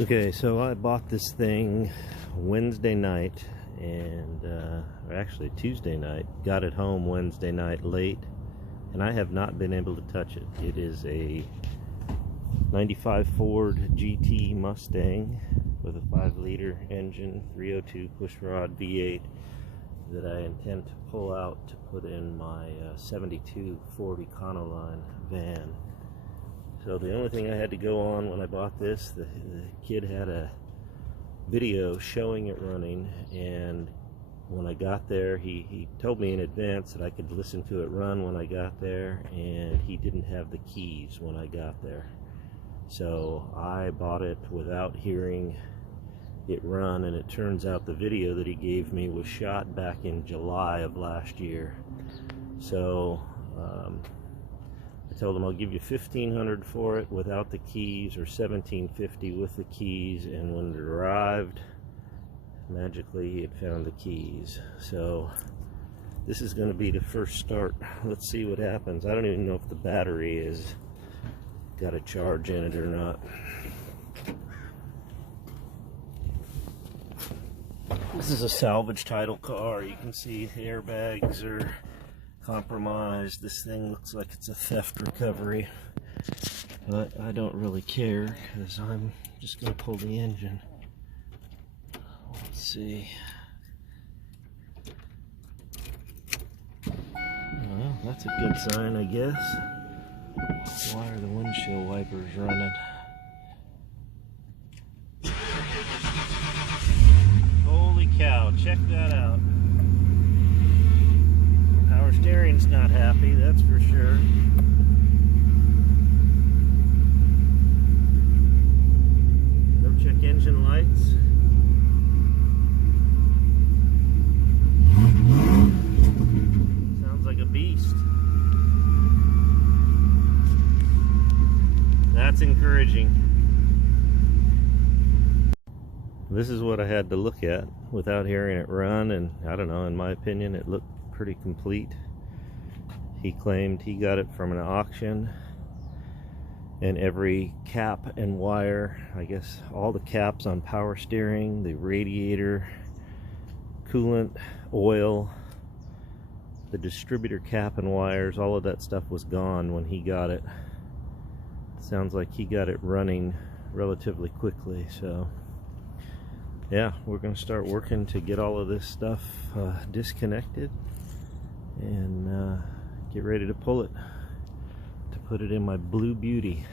Okay, so I bought this thing Wednesday night, and or actually Tuesday night. Got it home Wednesday night late, and I have not been able to touch it. It is a 95 Ford GT Mustang with a 5-liter engine, 302 pushrod V8 that I intend to pull out to put in my 72 Ford Econoline van. So the only thing I had to go on when I bought this, the kid had a video showing it running, and when I got there, he told me in advance that I could listen to it run when I got there, and he didn't have the keys when I got there. So I bought it without hearing it run, and it turns out the video that he gave me was shot back in July of last year. So I told him I'll give you $1,500 for it without the keys, or $1,750 with the keys, and when it arrived, magically he had found the keys. So this is going to be the first start. Let's see what happens. I don't even know if the battery is got a charge in it or not. This is a salvage title car. You can see the airbags are compromised. This thing looks like it's a theft recovery, but I don't really care because I'm just going to pull the engine. Let's see. Well, that's a good sign, I guess. Why are the windshield wipers running? Holy cow, check that out. Power steering's not happy, that's for sure. No check engine lights. Sounds like a beast. That's encouraging. This is what I had to look at without hearing it run, and I don't know, in my opinion it looked pretty complete. He claimed he got it from an auction, and every cap and wire, I guess all the caps on power steering, the radiator, coolant, oil, the distributor cap and wires, all of that stuff was gone when he got it. Sounds like he got it running relatively quickly. So yeah, we're going to start working to get all of this stuff disconnected and get ready to pull it, to put it in my Blue Beauty.